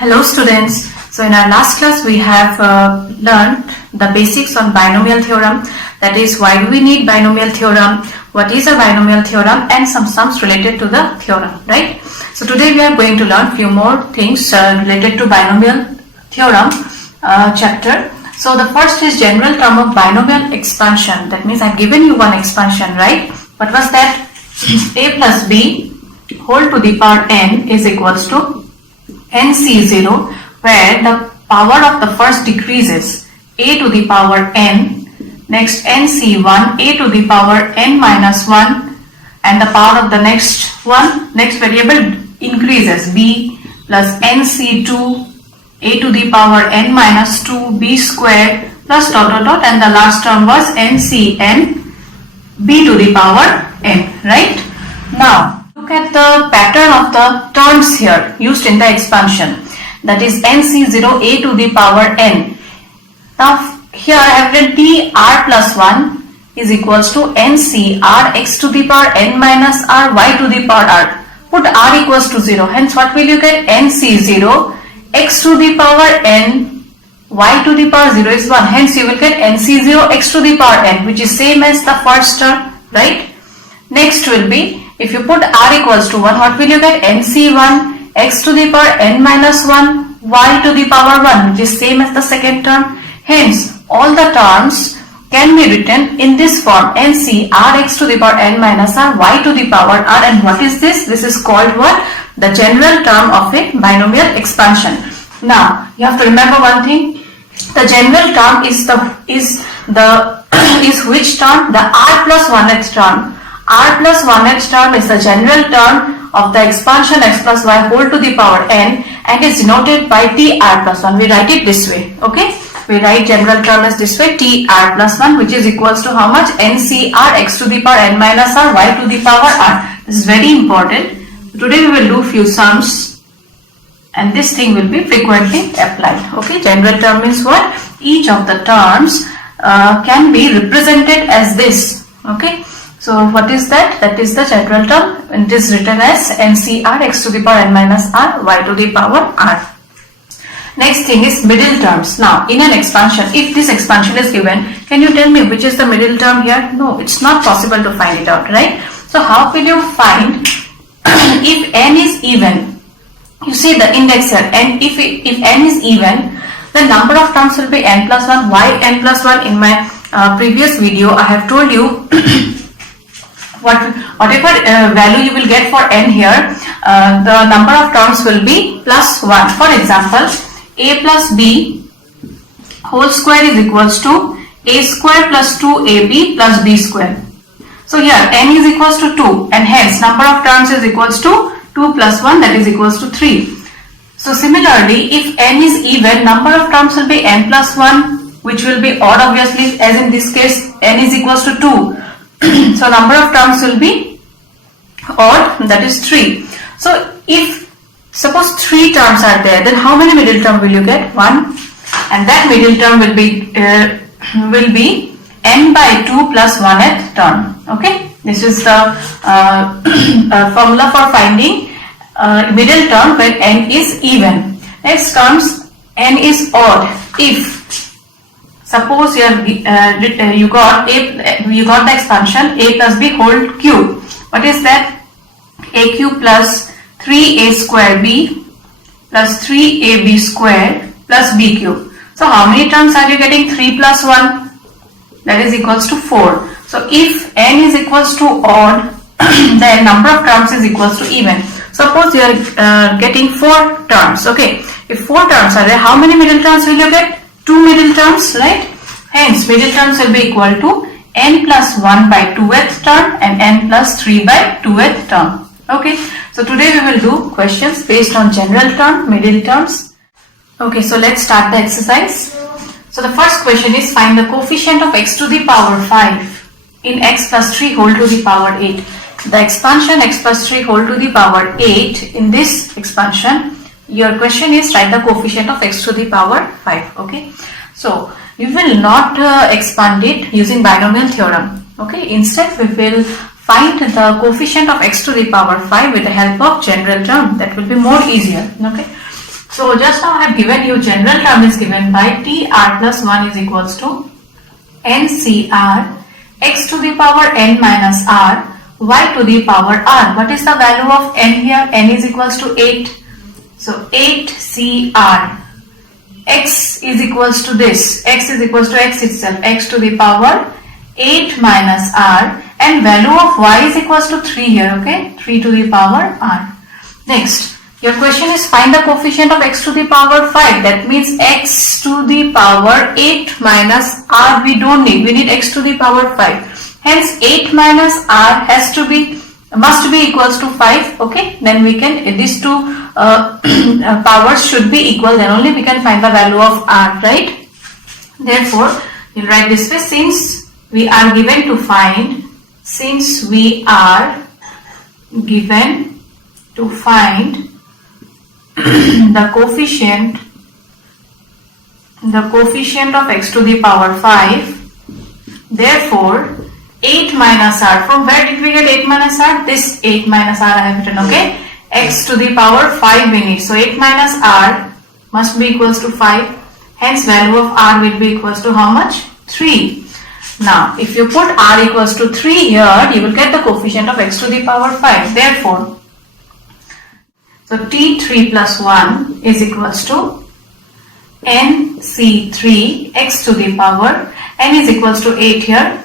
Hello students. So in our last class we have learned the basics on binomial theorem, that is why do we need binomial theorem, what is a binomial theorem, and some sums related to the theorem, right? So today we are going to learn few more things related to binomial theorem chapter. So the first is general term of binomial expansion. That means I've given you one expansion, right? What was that? A plus b whole to the power n is equals to nc0, where the power of the first decreases, a to the power n, next nc1, a to the power n minus 1, and the power of the next variable increases, b plus nc2, a to the power n minus 2, b square plus dot dot dot, and the last term was ncn, b to the power n, right? Now look at the pattern of the terms here used in the expansion, that is nc0 a to the power n. Now here I have written t r plus 1 is equals to nc r x to the power n minus r y to the power r. Put r equals to 0, hence what will you get? nc0 x to the power n y to the power 0 is 1, hence you will get nc0 x to the power n, which is same as the first term, right? Next will be, if you put r equals to 1, what will you get? nc1 x to the power n minus 1 y to the power 1, which is same as the second term. Hence all the terms can be written in this form, nc r x to the power n minus r y to the power r. And what is this? This is called what? The general term of a binomial expansion. Now you have to remember one thing. The general term is which term? The r plus 1th term. R plus 1th term is the general term of the expansion x plus y whole to the power n, and is denoted by t r plus 1. We write it this way, okay? We write general term as this way, t r plus 1, which is equals to how much? nc r x to the power n minus r y to the power r. This is very important. Today we will do few sums, and this thing will be frequently applied, okay? General term means what? Each of the terms can be represented as this, okay? So what is that? That is the general term, and it is written as ncr x to the power n minus r y to the power r. Next thing is middle terms. Now in an expansion, if this expansion is given, can you tell me which is the middle term here? No, it's not possible to find it out, right? So how will you find if n is even? You see the index here, and if n is even, the number of terms will be n plus 1. Why n plus 1? In my previous video I have told you whatever value you will get for n here, the number of terms will be plus 1. For example, a plus b whole square is equals to a square plus 2ab plus b square. So here n is equals to 2, and hence number of terms is equals to 2 plus 1, that is equals to 3. So similarly, if n is even, number of terms will be n plus 1, which will be odd obviously, as in this case n is equals to 2. So number of terms will be odd, that is 3. So if suppose 3 terms are there, then how many middle term will you get? 1, and that middle term will be n by 2 plus 1th term, okay? This is the formula for finding middle term when n is even. Next comes n is odd. If suppose you got the expansion a plus b whole cube. What is that? A cube plus 3a square b plus 3ab square plus b cube. So how many terms are you getting? 3 plus 1, that is equals to 4. So if n is equals to odd, then number of terms is equals to even. Suppose you are getting 4 terms, okay? If 4 terms are there, how many middle terms will you get? 2 middle terms, right? Hence middle terms will be equal to n plus 1 by 2th term and n plus 3 by 2th term, okay? So today we will do questions based on general term, middle terms. Okay, so let's start the exercise. So the first question is, find the coefficient of x to the power 5 in x plus 3 whole to the power 8. The expansion x plus 3 whole to the power 8, in this expansion your question is write the coefficient of x to the power 5, okay? So you will not expand it using binomial theorem, okay? Instead we will find the coefficient of x to the power 5 with the help of general term. That will be more easier, okay? So just now I have given you general term is given by TR plus 1 is equals to NCR x to the power n minus r y to the power r. What is the value of n here? N is equals to 8. So 8CR. X is equals to this. X is equals to x itself. X to the power 8 minus r, and value of y is equals to 3 here. Okay, 3 to the power r. Next, your question is find the coefficient of x to the power 5. That means x to the power 8 minus r we don't need. We need x to the power 5. Hence 8 minus r must be equals to 5. Okay, then we can, these two powers should be equal, then only we can find the value of r, right? Therefore, we'll write this way, since we are given to find the coefficient of x to the power 5. Therefore, 8 minus r. From where did we get 8 minus r? This 8 minus r I have written. Okay, x to the power 5 we need. So 8 minus r must be equals to 5. Hence, value of r will be equals to how much? 3. Now, if you put r equals to 3 here, you will get the coefficient of x to the power 5. Therefore, so T3 plus 1 is equals to NC3 x to the power, n is equals to 8 here,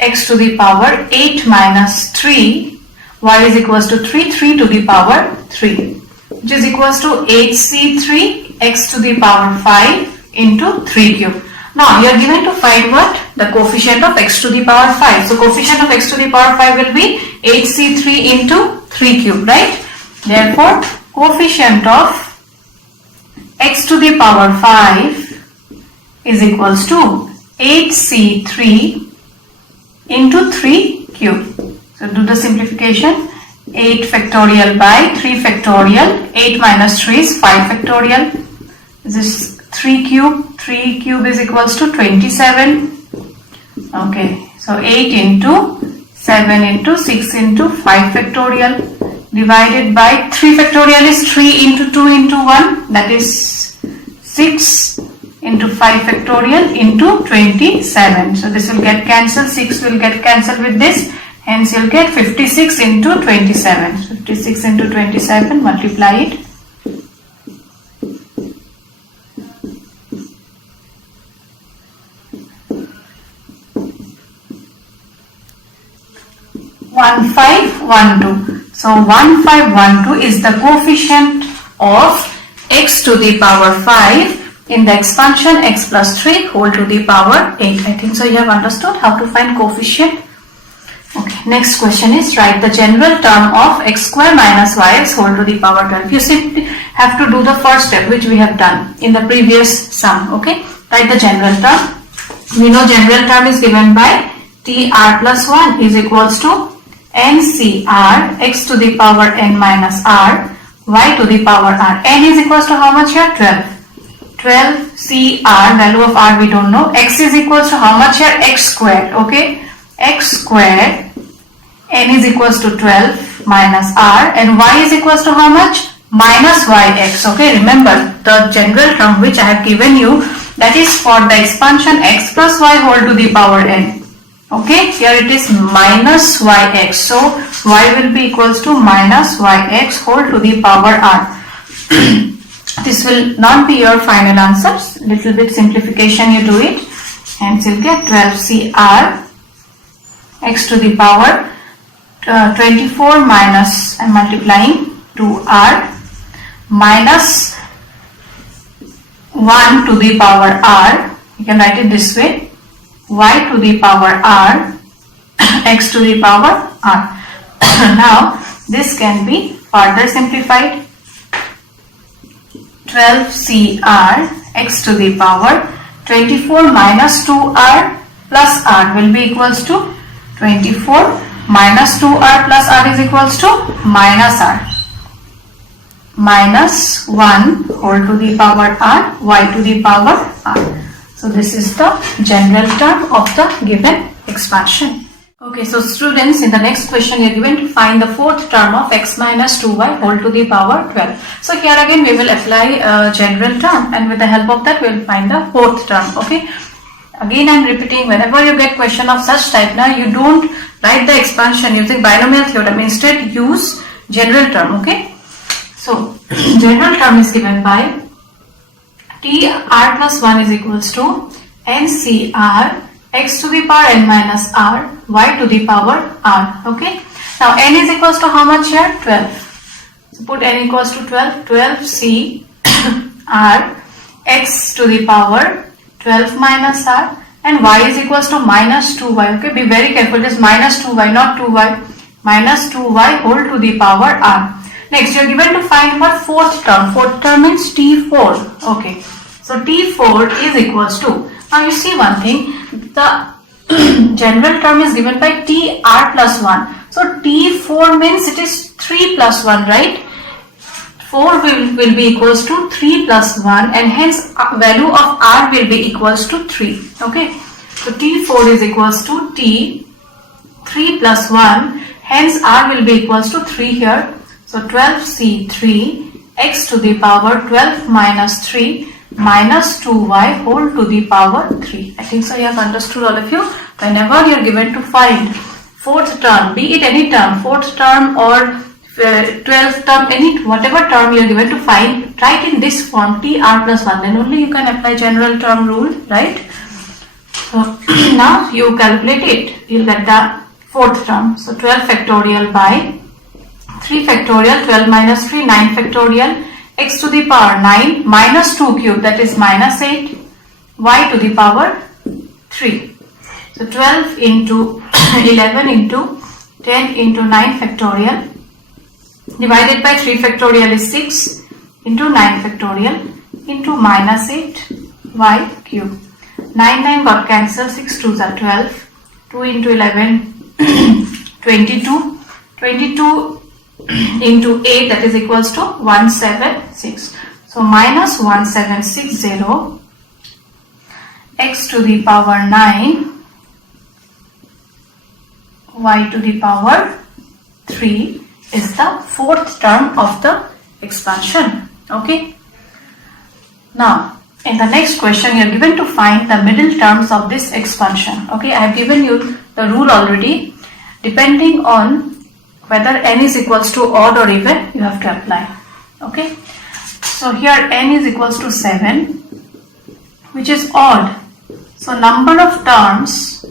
x to the power 8 minus 3, y is equals to 3 to the power 3, which is equals to 8C3 x to the power 5 into 3 cube. Now, you are given to find what? The coefficient of x to the power 5. So, coefficient of x to the power 5 will be 8C3 into 3 cube, right? Therefore, coefficient of x to the power 5 is equals to 8C3 into 3 cube. So, do the simplification. 8 factorial by 3 factorial. 8 minus 3 is 5 factorial. This is 3 cube. 3 cube is equals to 27. Okay. So, 8 into 7 into 6 into 5 factorial. Divided by 3 factorial is 3 into 2 into 1, that is 6 into 5 factorial into 27. So this will get cancelled, 6 will get cancelled with this, hence you will get 56 into 27. 56 into 27, multiply it. One five one two. So 1512 is the coefficient of x to the power 5 in the expansion x plus 3 whole to the power 8. I think so you have understood how to find coefficient. Okay, next question is write the general term of x square minus yx whole to the power 12. You simply have to do the first step which we have done in the previous sum. Okay, write the general term. We know general term is given by TR plus 1 is equals to NCR x to the power n minus r y to the power r. N is equals to how much here? 12. 12CR, value of r we don't know. X is equals to how much here? X squared. Okay, x squared. N is equals to 12 minus r, and y is equals to how much? Minus yx. Okay, remember the general term which I have given you, that is for the expansion x plus y whole to the power n. Okay, here it is minus yx. So y will be equals to minus yx whole to the power r. This will not be your final answer. Little bit simplification you do it. Hence you'll get 12CR x to the power 24 minus, I'm multiplying 2r minus 1 to the power r. You can write it this way. Y to the power r x to the power r. Now this can be further simplified. 12CR x to the power 24 minus 2r plus r will be equals to 24 minus 2r plus r is equals to minus r minus 1 whole to the power r y to the power r. So this is the general term of the given expansion. Okay, so students, in the next question you are given to find the fourth term of x minus 2y whole to the power 12. So here again we will apply a general term, and with the help of that we will find the fourth term. Okay, again I am repeating, whenever you get question of such type, now you don't write the expansion using binomial theorem, instead use general term. Okay, so general term is given by t r plus 1 is equals to NCR x to the power n minus r y to the power r. Okay, now n is equals to how much here? 12. So put n equals to 12. 12 c r x to the power 12 minus r, and y is equals to minus 2y. Okay, be very careful, it is minus 2y, not 2y. Minus 2y whole to the power r. Next, you are given to find what? Fourth term. Fourth term means t4. Okay, so t4 is equals to, now you see one thing, the general term is given by tr plus 1. So t4 means it is 3 plus 1, right? 4 will be equals to 3 plus 1, and hence value of r will be equals to 3. Okay, so t4 is equals to t 3 plus 1, hence r will be equals to 3 here. So 12c3 x to the power 12 minus 3 minus 2y whole to the power 3. I think so you have understood, all of you. Whenever you are given to find fourth term, be it any term, fourth term or 12th term, any whatever term you are given to find, write in this form tr plus 1, then only you can apply general term rule, right? So now you calculate it, you will get the fourth term. So 12 factorial by 3 factorial, 12 minus 3, 9 factorial, x to the power 9 minus 2 cube, that is minus 8, y to the power 3. So 12 into 11 into 10 into 9 factorial divided by 3 factorial is 6 into 9 factorial into minus 8 y cube. 9 got cancelled, 6 2s are 12, 2 into 11 22, 22 into 8, that is equals to 176. So minus 1760 x to the power 9 y to the power 3 is the fourth term of the expansion. Okay, now in the next question you are given to find the middle terms of this expansion. Okay, I have given you the rule already. Depending on whether n is equals to odd or even, you have to apply. Okay, so here n is equals to 7, which is odd. So number of terms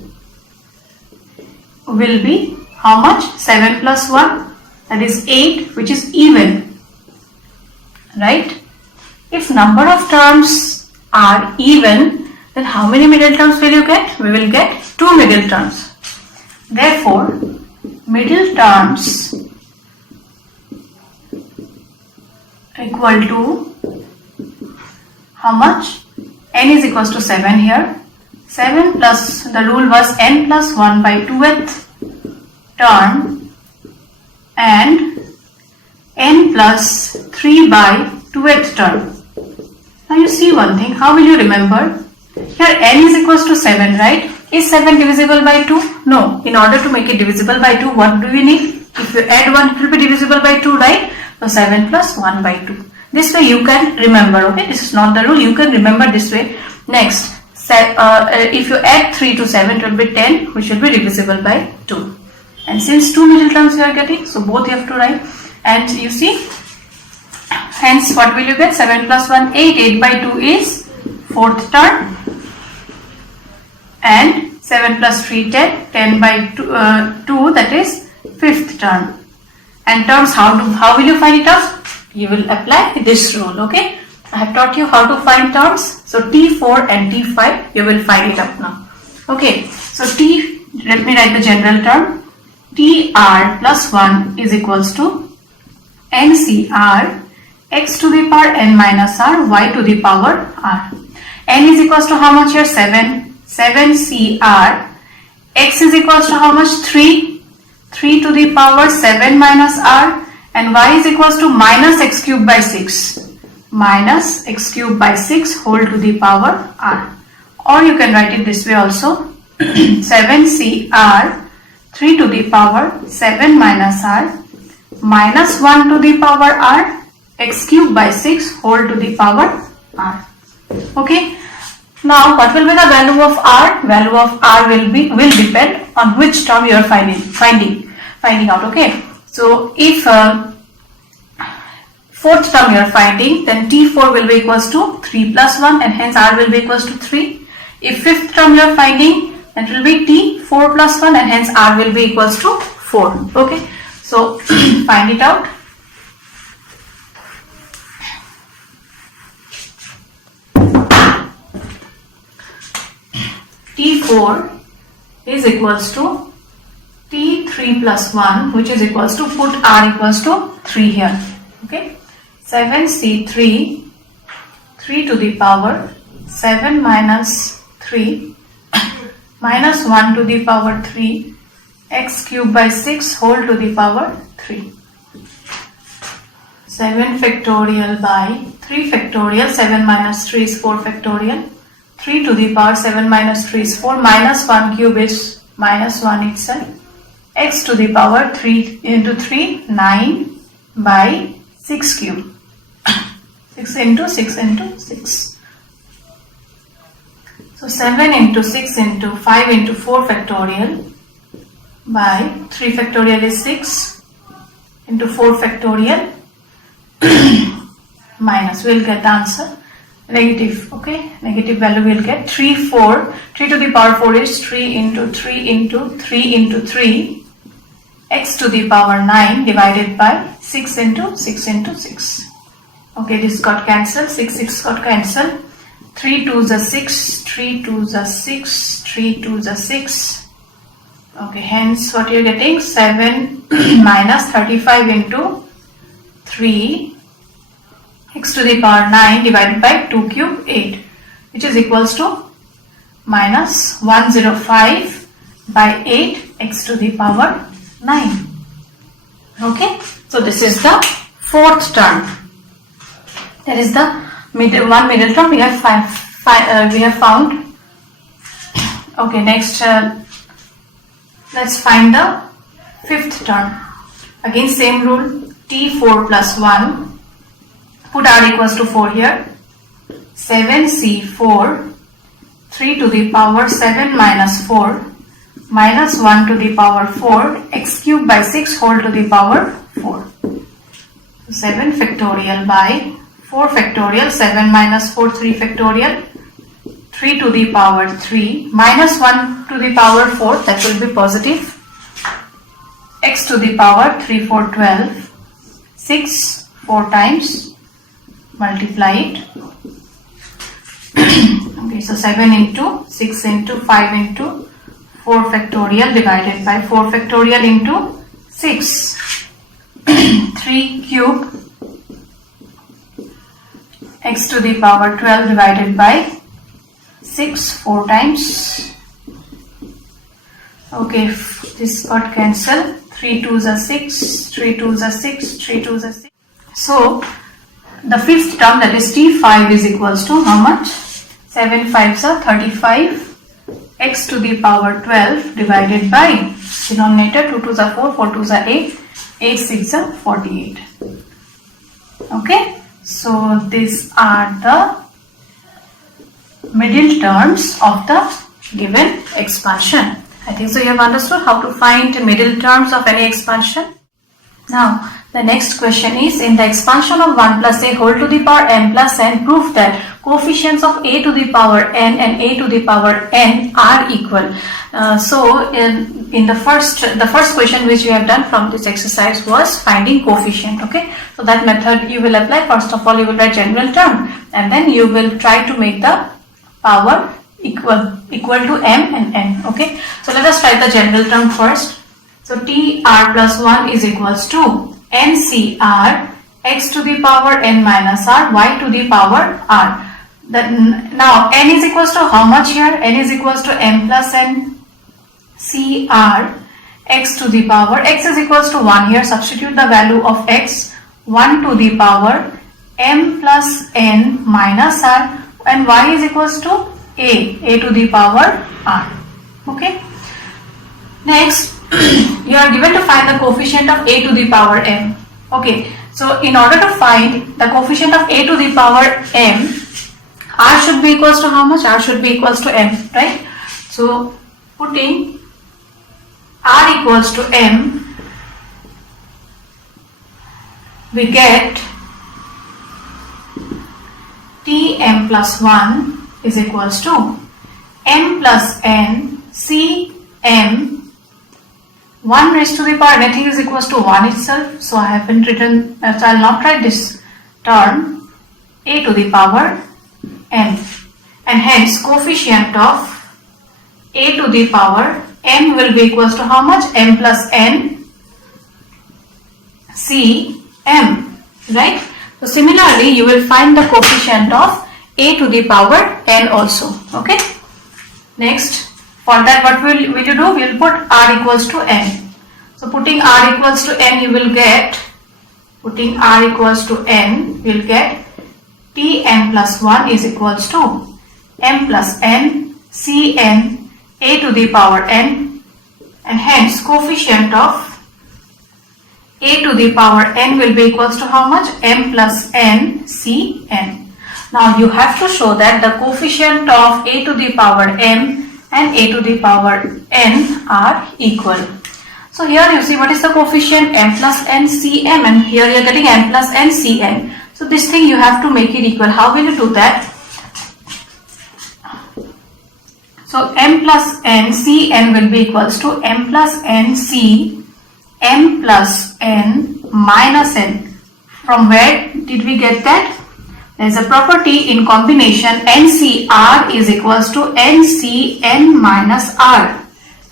will be how much? 7 plus 1, that is 8, which is even, right? If number of terms are even, then how many middle terms will you get? We will get 2 middle terms. Therefore, middle terms equal to how much? N is equals to 7 here. 7 plus, the rule was n plus 1 by 2th term and n plus 3 by 2th term. Now you see one thing, how will you remember? Here n is equals to 7, right? Is 7 divisible by 2? No. In order to make it divisible by 2, what do we need? If you add 1, it will be divisible by 2, right? So 7 plus 1 by 2. This way you can remember, okay? This is not the rule, you can remember this way. Next, if you add 3 to 7, it will be 10, which will be divisible by 2. And since 2 middle terms you are getting, so both you have to write. And you see, hence what will you get? 7 plus 1, 8. 8 by 2 is fourth term. And 7 plus 3, 10. 10 by 2, that is fifth term. And terms, how will you find it out? You will apply this rule, okay? I have taught you how to find terms. So T4 and T5, you will find it up now. Okay, so let me write the general term. TR plus 1 is equals to NCR x to the power n minus r y to the power r. N is equals to how much here? 7. 7CR. X is equals to how much? 3. 3 to the power 7 minus r. And y is equals to minus x cube by 6. Minus x cube by 6 whole to the power r. Or you can write it this way also. 7CR 3 to the power 7 minus r minus 1 to the power r x cube by 6 whole to the power r. Okay. Now what will be the value of r? Value of r will depend on which term you are finding out. Okay. So if fourth term you are finding, then t4 will be equals to 3 plus 1 and hence r will be equals to 3. If fifth term you are finding, then it will be t4 plus 1 and hence r will be equals to 4. Okay. So find it out. T4 is equals to T3 plus 1, which is equals to, put r equals to 3 here. Okay. 7C3, 3 to the power 7 minus 3 minus 1 to the power 3 x cube by 6 whole to the power 3. 7 factorial by 3 factorial, 7 minus 3 is 4 factorial. 3 to the power 7 minus 3 is 4, minus 1 cube is minus 1 itself. X to the power 3 into 3, 9 by 6 cube. 6 into 6 into 6. So 7 into 6 into 5 into 4 factorial by 3 factorial is 6 into 4 factorial minus, we'll get the answer negative. Okay, negative value we'll get 3 to the power 4 is 3 into 3 into 3 into 3 x to the power 9 divided by 6 into 6 into 6. Okay, this got cancelled, 6 got cancelled. 3 2s are 6, 3 2s are 6, 3 2s are 6. Okay, hence what you're getting, 7 minus 35 into 3 x to the power 9 divided by 2 cube 8, which is equals to minus 105 by 8 x to the power 9. Okay, so this is the fourth term. That is the middle term we have found. Okay, next let's find the fifth term. Again same rule, t4 plus 1, put r equals to 4 here. 7c4, 3 to the power 7 minus 4 minus 1 to the power 4 x cube by 6 whole to the power 4. 7 factorial by 4 factorial, 7 minus 4, 3 factorial, 3 to the power 3 minus 1 to the power 4, that will be positive, x to the power 3 4 12, 6 4 times, multiply it. Okay, so 7 into 6 into 5 into 4 factorial divided by 4 factorial into 6, 3 cube x to the power 12 divided by 6 4 times. Okay, this got cancelled, 3 2s are 6, 3 2s are 6, 3 2s are 6. So the fifth term, that is t5, is equals to how much? 7 5s are 35 x to the power 12 divided by denominator 2 2s are 4, 4 2s are 8, 8 6 are 48. Okay. So these are the middle terms of the given expansion. I think so you have understood how to find middle terms of any expansion. Now the next question is, in the expansion of 1 plus a whole to the power m plus n, prove that coefficients of a to the power n and a to the power n are equal. So in the first question which you have done from this exercise was finding coefficient. Okay, so that method you will apply. First of all, you will write general term and then you will try to make the power equal to m and n. Okay, so let us write the general term first. So tr plus 1 is equals to ncr x to the power n minus r y to the power r. Now n is equals to how much here? N is equals to m plus n cr x to the power, x is equals to 1 here, substitute the value of x, 1 to the power m plus n minus r, and y is equals to a to the power r. Okay, next you are given to find the coefficient of a to the power m. Okay, so in order to find the coefficient of a to the power m, r should be equals to how much? R should be equals to m, right? So putting r equals to m, we get Tm plus 1 is equals to m plus n Cm 1 raised to the power anything is equals to 1 itself. So I haven't written, so I will not write this term, a to the power m, and hence coefficient of a to the power m will be equals to how much? M plus n Cm, right? So similarly you will find the coefficient of a to the power n also. Okay, next, for that what will you do? We will put r equals to n. So putting r equals to n, you will get, putting r equals to n, we will get Tm plus 1 is equals to m plus n Cn a to the power n, and hence coefficient of a to the power n will be equals to how much? M plus n Cn. Now you have to show that the coefficient of a to the power m and a to the power n are equal. So here you see what is the coefficient? M plus n Cm, and here you are getting m plus n Cn. So this thing you have to make it equal. How will you do that? So m plus n Cn will be equals to m plus n C m plus n minus n. From where did we get that? There is a property in combination NCR is equals to NCn minus R.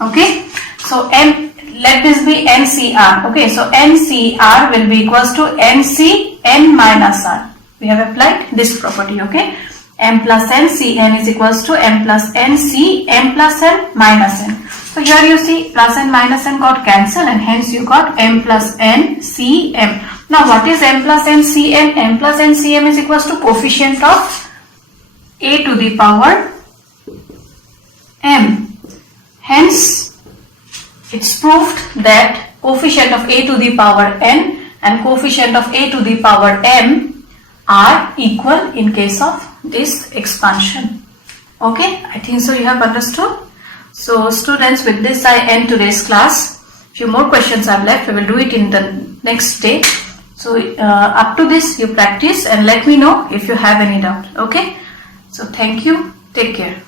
Okay, so let this be NCR. Okay, so NCR will be equals to NCn minus R. We have applied this property. Okay, m plus n Cn is equals to m plus n C m plus n minus n. So here you see plus n minus n got cancelled, and hence you got m plus n Cm. Now what is m plus n Cm? M plus n Cm is equals to coefficient of a to the power m. Hence it's proved that coefficient of a to the power n and coefficient of a to the power m are equal in case of this expansion. Okay, I think so you have understood. So students, with this I end today's class. Few more questions are left. We will do it in the next day. So up to this you practice and let me know if you have any doubt. Okay, so thank you. Take care.